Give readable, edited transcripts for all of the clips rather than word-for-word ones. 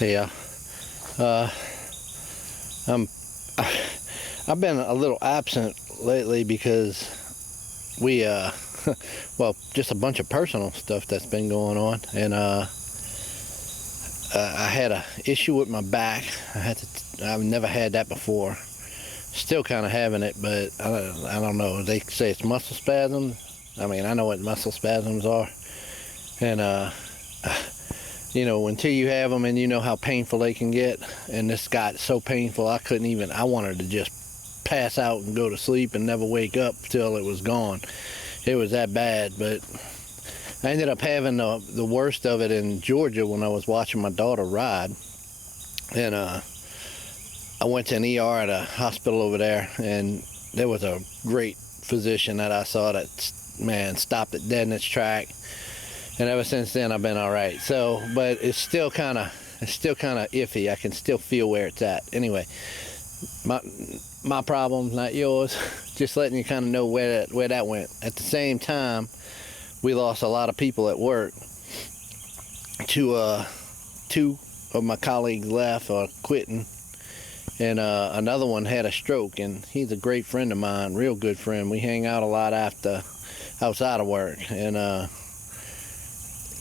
Yeah. Uh, I'm, I've been a little absent lately because we, well, just a bunch of personal stuff that's been going on, and I had a issue with my back. I've never had that before. Still kind of having it, but I don't know. They say it's muscle spasms. I mean, I know what muscle spasms are, and until you have them and you know how painful they can get, and this got so painful I couldn't even. I wanted to just pass out and go to sleep and never wake up till it was gone. It was that bad, but I ended up having the worst of it in Georgia when I was watching my daughter ride, and I went to an ER at a hospital over there, and there was a great physician that I saw that, man, stopped it dead in its track, and ever since then I've been all right. So, but it's still kind of iffy. I can still feel where it's at. Anyway, my problem, not yours. Just letting you kind of know where that went. At the same time, we lost a lot of people at work. Two of my colleagues left or quitting, and another one had a stroke, and he's a great friend of mine, real good friend. We hang out a lot outside of work, and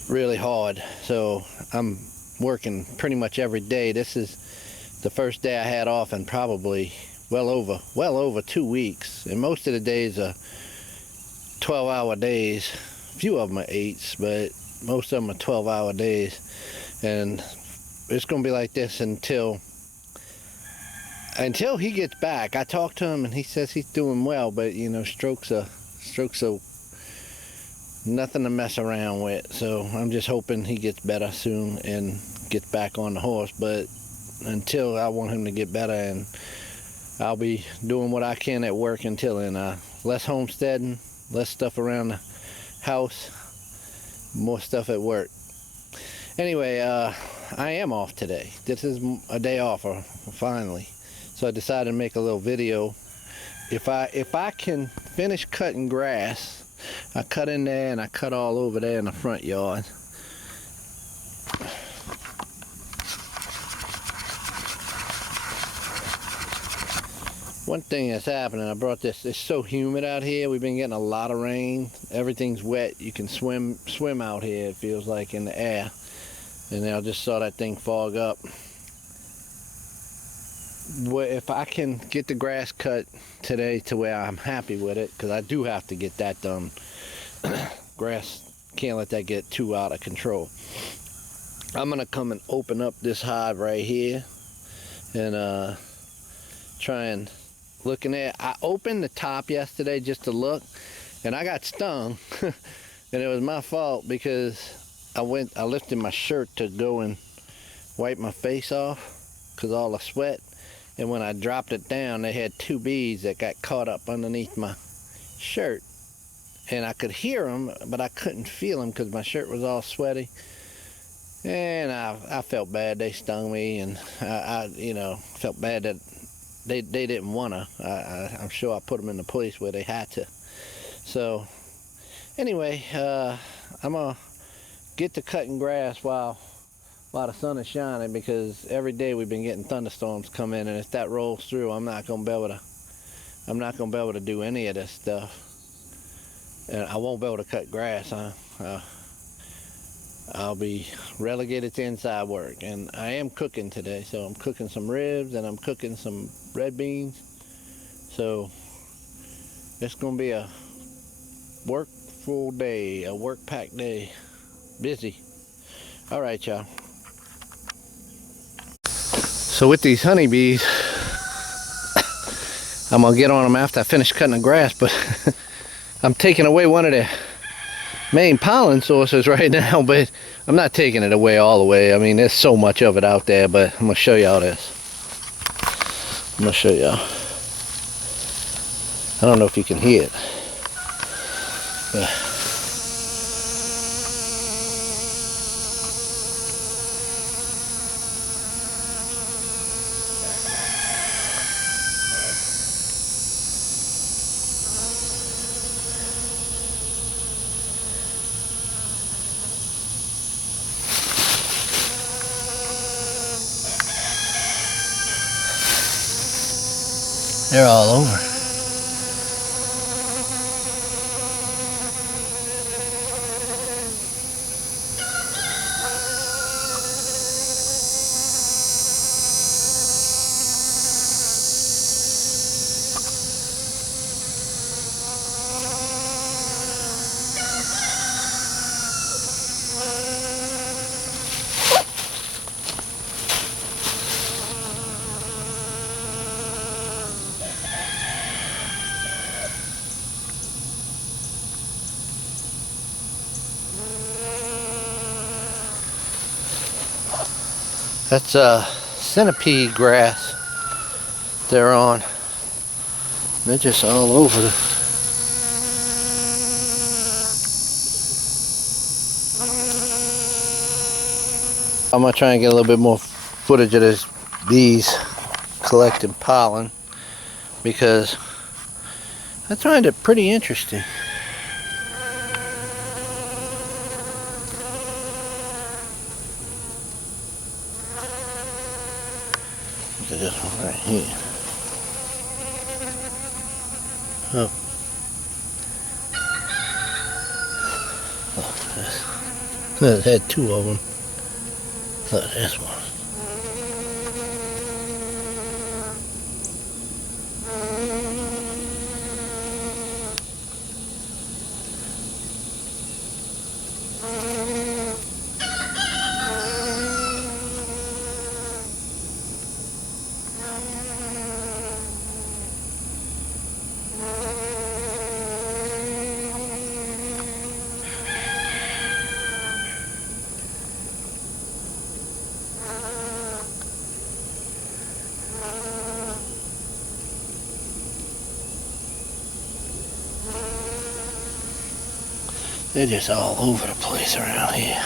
really hard. So I'm working pretty much every day. This is the first day I had off in probably well over 2 weeks, and most of the days are 12-hour days. A few of them are 8s, but most of them are 12-hour days, and it's gonna be like this until he gets back. I talked to him and he says he's doing well, but strokes are nothing to mess around with. So I'm just hoping he gets better soon and gets back on the horse. But until, I want him to get better, and I'll be doing what I can at work until then. Less homesteading, less stuff around the house, more stuff at work. Anyway, I am off today. This is a day off, finally. So I decided to make a little video. If I can finish cutting grass, I cut in there and I cut all over there in the front yard. One thing that's happening, I brought this, it's so humid out here. We've been getting a lot of rain. Everything's wet. You can swim out here, it feels like, in the air. And I just saw that thing fog up. Well, if I can get the grass cut today to where I'm happy with it, because I do have to get that done. Grass, can't let that get too out of control. I'm gonna come and open up this hive right here and try and look in there. I opened the top yesterday just to look, and I got stung. And it was my fault because I lifted my shirt to go and wipe my face off because all the sweat. And when I dropped it down, they had 2 bees that got caught up underneath my shirt. And I could hear them, but I couldn't feel them because my shirt was all sweaty. And I felt bad. They stung me, and I felt bad that they didn't want to. I'm sure I put them in the place where they had to. So anyway, I'm going to get to cutting grass while the sun is shining, because every day we've been getting thunderstorms come in, and if that rolls through, I'm not gonna be able to do any of this stuff, and I won't be able to cut grass. I'll be relegated to inside work, and I am cooking today, so I'm cooking some ribs and I'm cooking some red beans. So it's gonna be a workful day, a work-packed day, busy. All right, y'all. So with these honeybees, I'm gonna get on them after I finish cutting the grass, but I'm taking away one of the main pollen sources right now, but I'm not taking it away all the way. I mean, there's so much of it out there, but I'm gonna show y'all this. I'm gonna show y'all. I don't know if you can hear it. They're all over. That's centipede grass they're on. They're just all over the... I'm gonna try and get a little bit more footage of this bees collecting pollen, because I find it pretty interesting. Look at this one right here. Oh. Oh, it had two of them. Look at this one. They're just all over the place around here.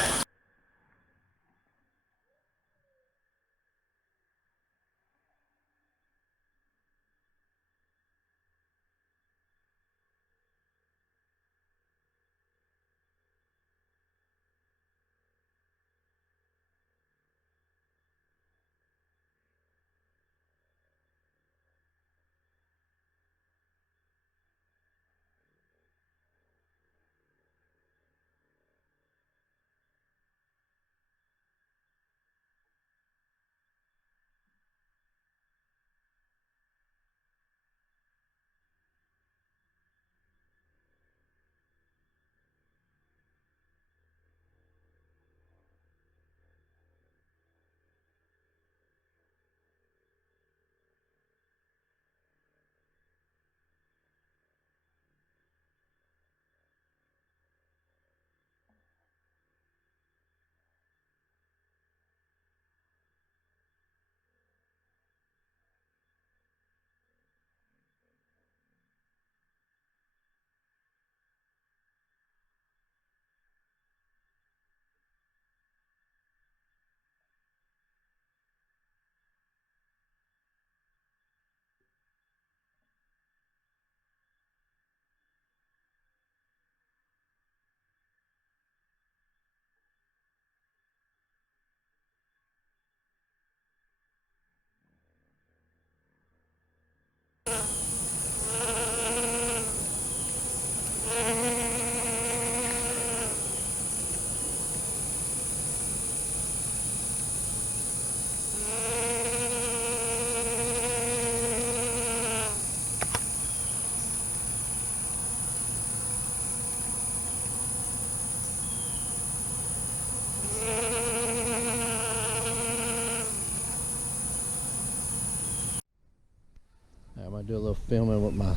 I'm gonna do a little filming with my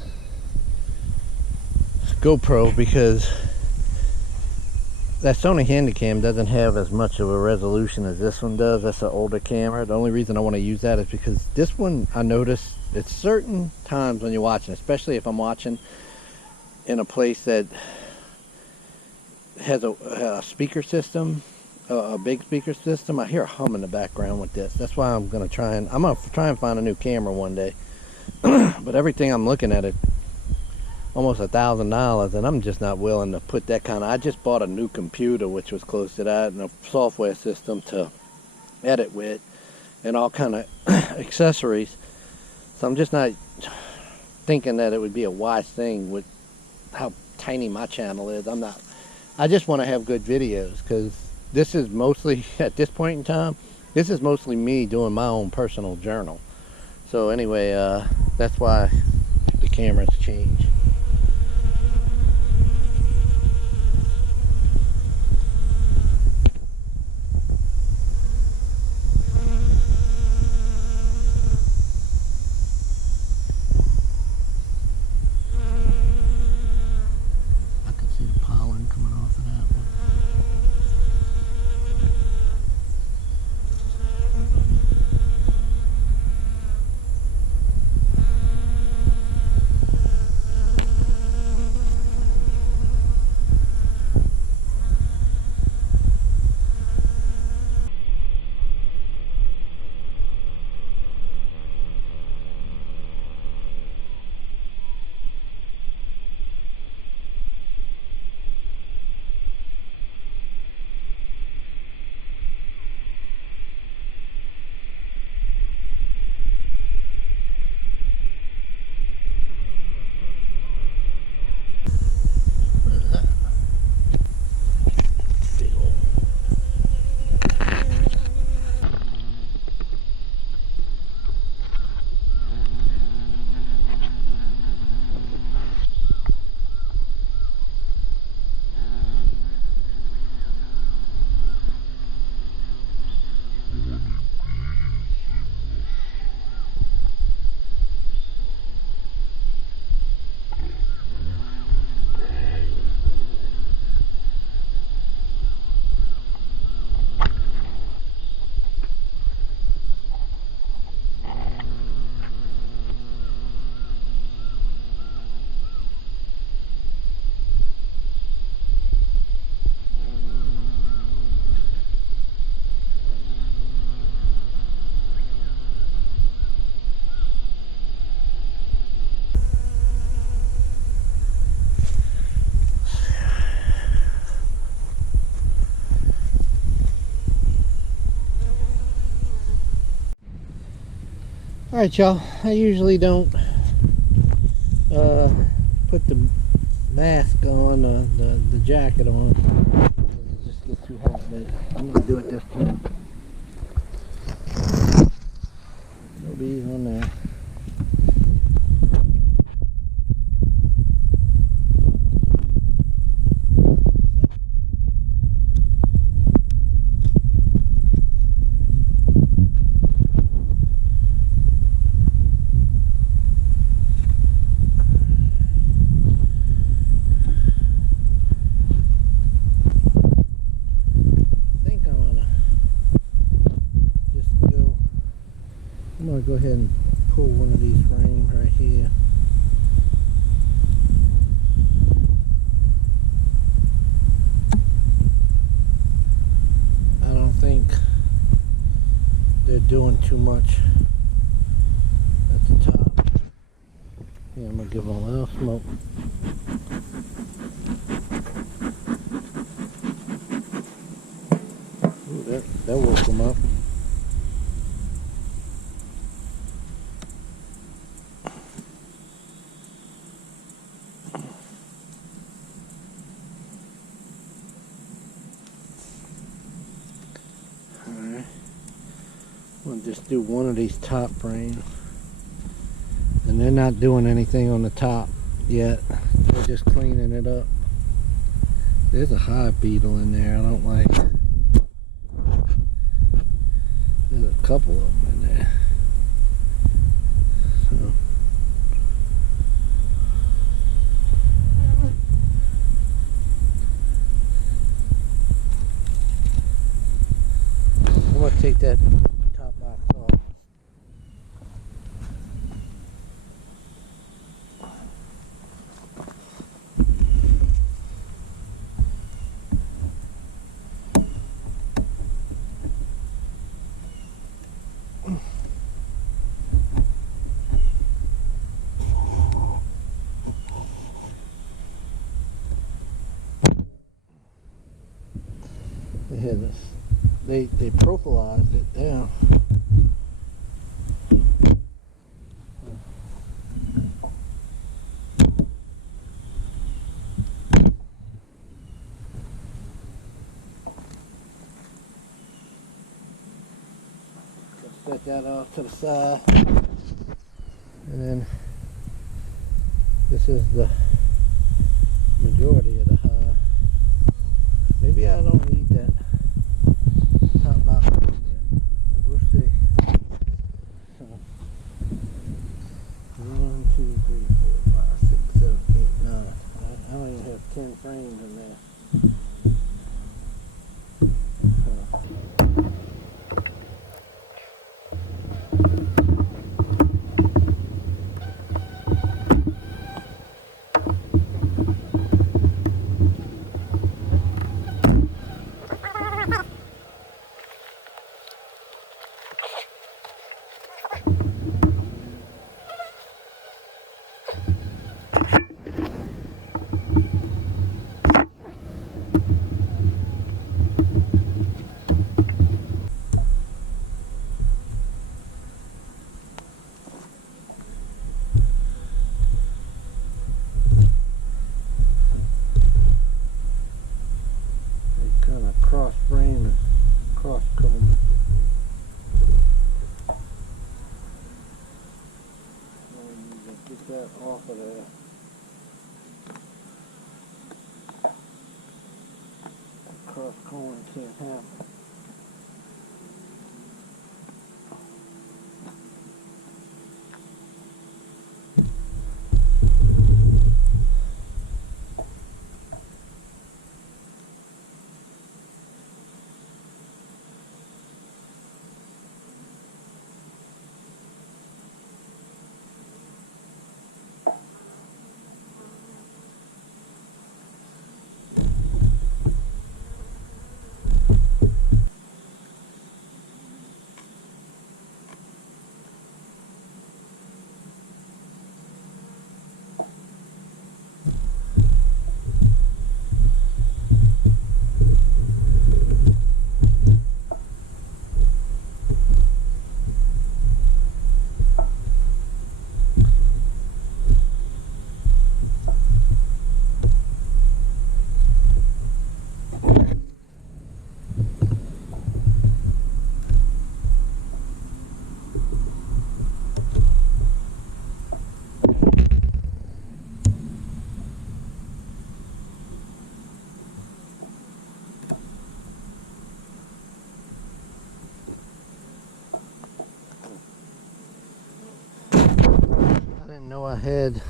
GoPro, because that Sony Handycam doesn't have as much of a resolution as this one does. That's an older camera. The only reason I want to use that is because this one, I notice it's certain times when you're watching, especially if I'm watching in a place that has a speaker system, a big speaker system. I hear a hum in the background with this. That's why I'm gonna try and find a new camera one day. But everything I'm looking at it almost $1,000, and I'm just not willing to put that kind of... I just bought a new computer which was close to that, and a software system to edit with, and all kind of accessories. So I'm just not thinking that it would be a wise thing with how tiny my channel is. I just want to have good videos, because this is mostly, at this point in time, this is mostly me doing my own personal journal. So anyway, that's why the camera's changed. I can see the pollen coming off of that one. Alright, y'all, I usually don't put the mask on, the jacket on, because it just gets too hot, but I'm going to do it this time. No bees on there. I'm going to go ahead and pull one of these frames right here. I don't think they're doing too much at the top. Yeah, I'm going to give them a little smoke. Ooh, that woke them up. We'll just do one of these top frames, and they're not doing anything on the top yet. They're just cleaning it up. There's a hive beetle in there I don't like. There's a couple of them in there. So I'm going to take that top box off. They had this. They profilised it down. Take that off to the side. And then this is the majority of the hive. Maybe I don't need that top box yet. We'll see. So, 1, 2, 3, 4, 5, 6, 7, 8, 9. I don't even have 10 frames in there. Cross frame and cross comb. Get that off of there. Cross combing can't happen. I didn't know I had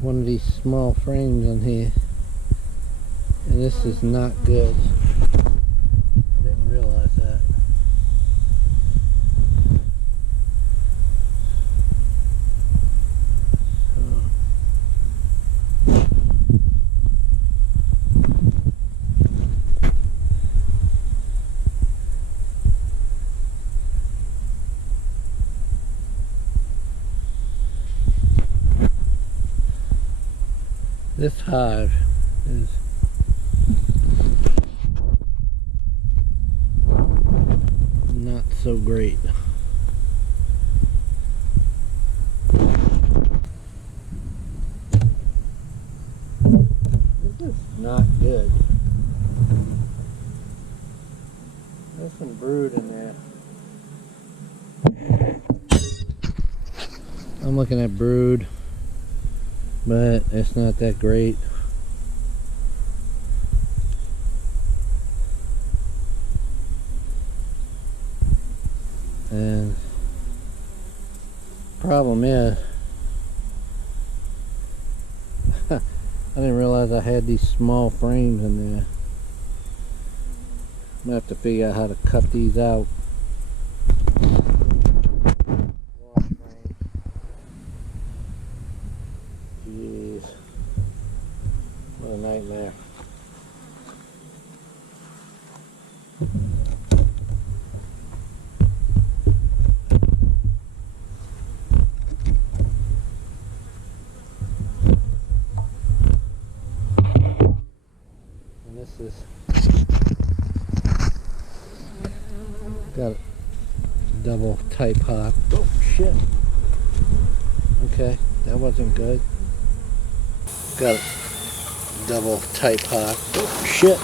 one of these small frames on here, and this is not good. I didn't realize that. This hive is not so great. This is not good. There's some brood in there. I'm looking at brood, but it's not that great. And problem is, I didn't realize I had these small frames in there. I'm gonna have to figure out how to cut these out. Jeez, what a nightmare. And this is got a double type hop. Oh shit. Okay, that wasn't good. Got a double type hop. Oh shit.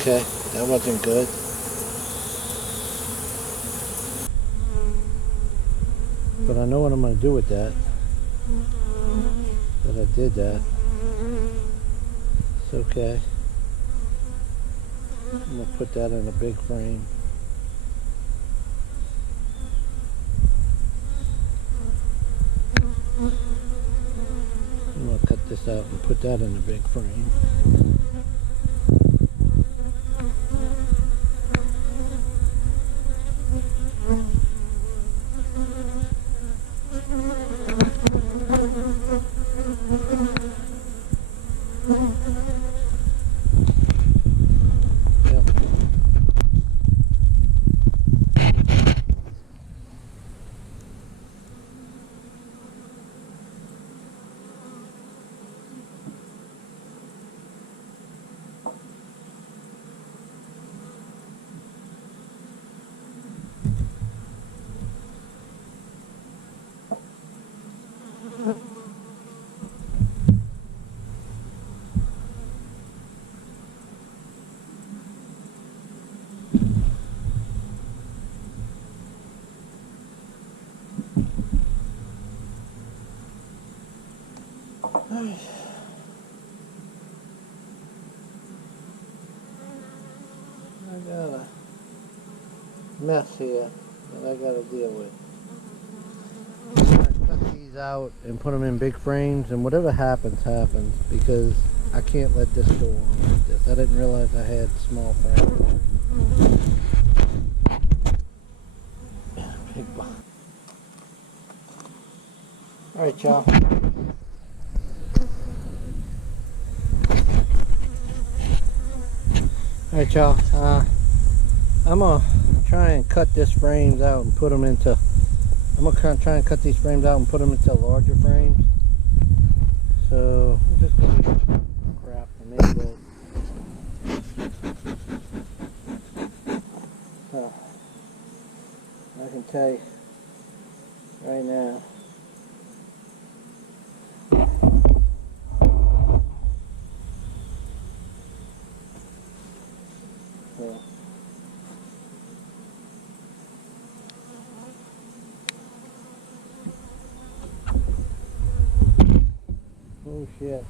Okay, that wasn't good. but I know what I'm going to do with that. That I did that. It's okay. I'm going to put that in a big frame. I'm going to cut this out and put that in a big frame. I got a mess here that I got to deal with. I'm going to cut these out and put them in big frames, and whatever happens, happens, because I can't let this go on like this. I didn't realize I had small frames. Alright, y'all. Alright, y'all. I'm gonna try and cut this frames out and put them into. I'm gonna try and cut these frames out and put them into larger frames. So I'm just gonna crap for me, but I can tell you right now. Oh shit.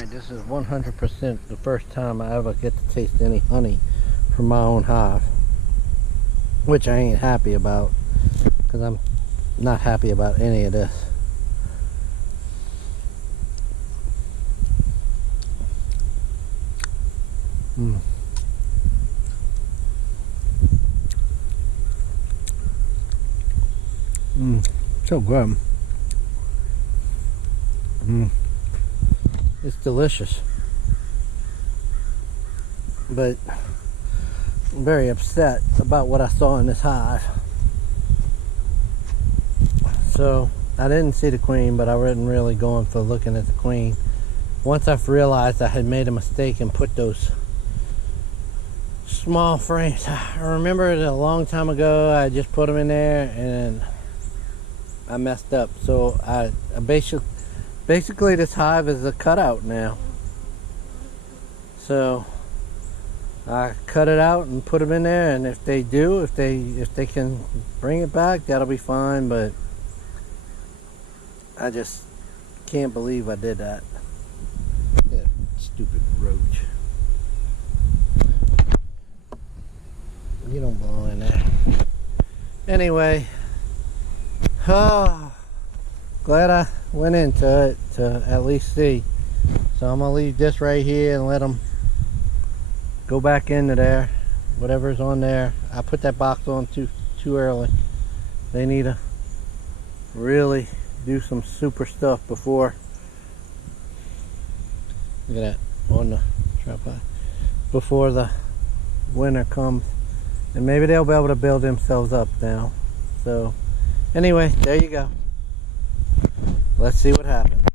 Alright, this is 100% the first time I ever get to taste any honey from my own hive, which I ain't happy about, because I'm not happy about any of this. So good. It's delicious, but I'm very upset about what I saw in this hive. So I didn't see the queen, but I wasn't really going for looking at the queen. Once I've realized I had made a mistake and put those small frames, I remember it a long time ago, I just put them in there and I messed up. So I basically this hive is a cutout now. So I cut it out and put them in there, and if they can bring it back, that'll be fine, but I just can't believe I did that. That stupid roach. You don't belong in there. Anyway, glad I went into it to at least see. So I'm gonna leave this right here and let them go back into there, whatever's on there. I put that box on too early. They need to really do some super stuff before, look at that on the tripod, before the winter comes, and maybe they'll be able to build themselves up now. So anyway, there you go. Let's see what happens.